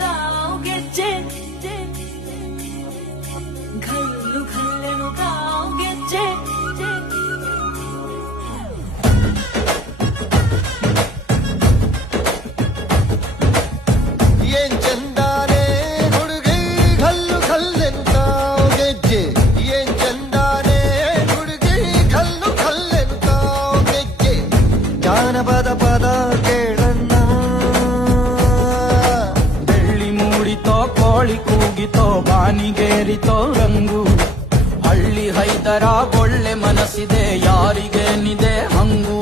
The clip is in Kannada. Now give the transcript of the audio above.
দাও গেছে ঘল্লু ঘল্লেনো দাও গেছে ಏನ್ ಚಂದಾನೆ ಹುಡುಗಿ ಘಲ್ಲು ಘಲ್ಲೆಂತಾವ್ ಗೆಜ್ಜೆ ಏನ್ ಚಂದಾನೆ ಹುಡುಗಿ ಘಲ್ಲು ಘಲ್ಲೆಂತಾವ್ ಗೆಜ್ಜೆ ಜಾನಪದ ಪದ ಕೇಳನ್ನ ಬೆಳ್ಳಿ ಮೂಡಿತೋ ಕೋಳಿ ಕೂಗಿತೋ ಬಾನಿಗೇರಿತೋ ರಂಗು ಹಳ್ಳಿ ಹೈದರ ಒಳ್ಳೆ ಮನಸ್ಸಿದೆ ಯಾರಿಗೇನಿದೆ ಹಂಗು